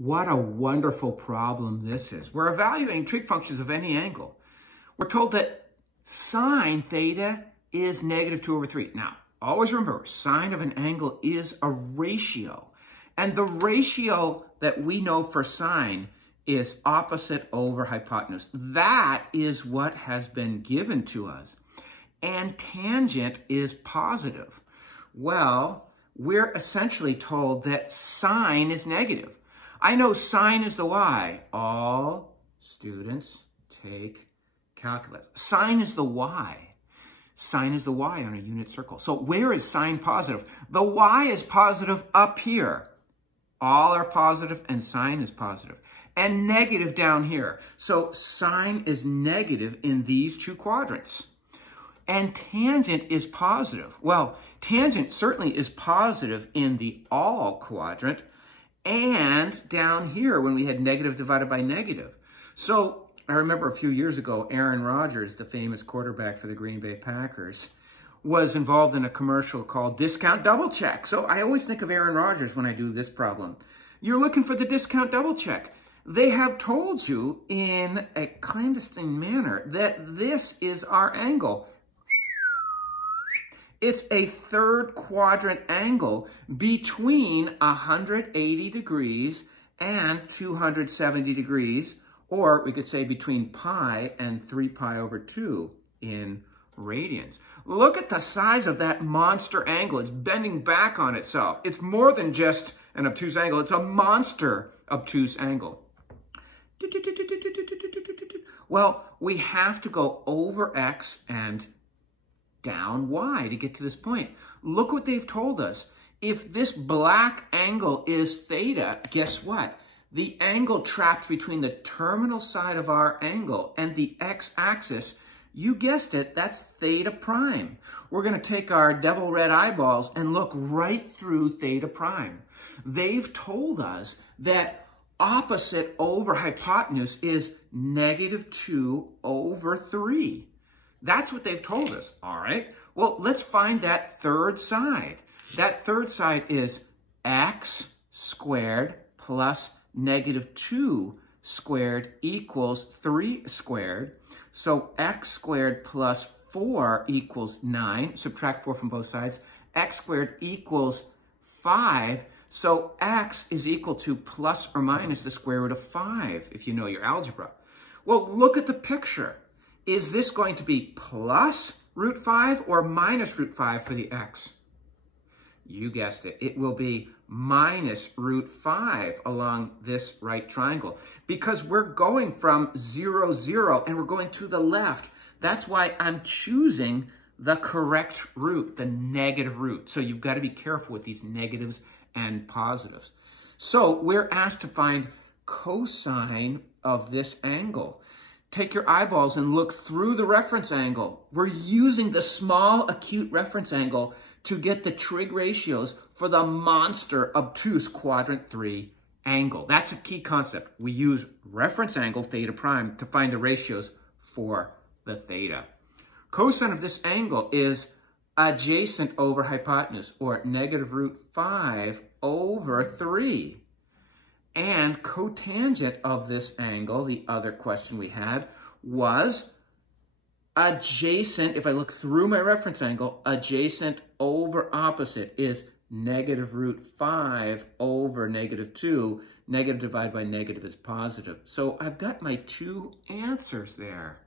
What a wonderful problem this is. We're evaluating trig functions of any angle. We're told that sine theta is -2/3. Now, always remember, sine of an angle is a ratio. And the ratio that we know for sine is opposite over hypotenuse. That is what has been given to us. And tangent is positive. Well, we're essentially told that sine is negative. I know sine is the y. All students take calculus. Sine is the y. Sine is the y on a unit circle. So where is sine positive? The y is positive up here. All are positive and sine is positive. And negative down here. So sine is negative in these two quadrants. And tangent is positive. Well, tangent certainly is positive in the all quadrant and down here when we had negative divided by negative. So I remember a few years ago, Aaron Rodgers, the famous quarterback for the Green Bay Packers, was involved in a commercial called Discount Double Check. So I always think of Aaron Rodgers when I do this problem. You're looking for the discount double check. They have told you in a clandestine manner that this is our angle. It's a third quadrant angle between 180 degrees and 270 degrees, or we could say between pi and 3 pi over 2 in radians. Look at the size of that monster angle. It's bending back on itself. It's more than just an obtuse angle. It's a monster obtuse angle. Well, we have to go over x and down y to get to this point. Look what they've told us. If this black angle is theta, guess what? The angle trapped between the terminal side of our angle and the x-axis, you guessed it, that's theta prime. We're going to take our devil red eyeballs and look right through theta prime. They've told us that opposite over hypotenuse is -2/3. That's what they've told us, all right? Well, let's find that third side. That third side is x squared plus -2 squared equals 3 squared. So x squared plus 4 equals 9. Subtract 4 from both sides. X squared equals 5. So x is equal to plus or minus the square root of 5, if you know your algebra. Well, look at the picture. Is this going to be plus root 5 or minus root 5 for the x? You guessed it. It will be minus root 5 along this right triangle because we're going from 0, 0, and we're going to the left. That's why I'm choosing the correct root, the negative root. So you've got to be careful with these negatives and positives. So we're asked to find cosine of this angle. Take your eyeballs and look through the reference angle. We're using the small acute reference angle to get the trig ratios for the monster obtuse quadrant 3 angle. That's a key concept. We use reference angle theta prime to find the ratios for the theta. Cosine of this angle is adjacent over hypotenuse, or -5/3. And cotangent of this angle, the other question we had, was adjacent. If I look through my reference angle, adjacent over opposite is -5/-2. Negative divided by negative is positive. So I've got my two answers there.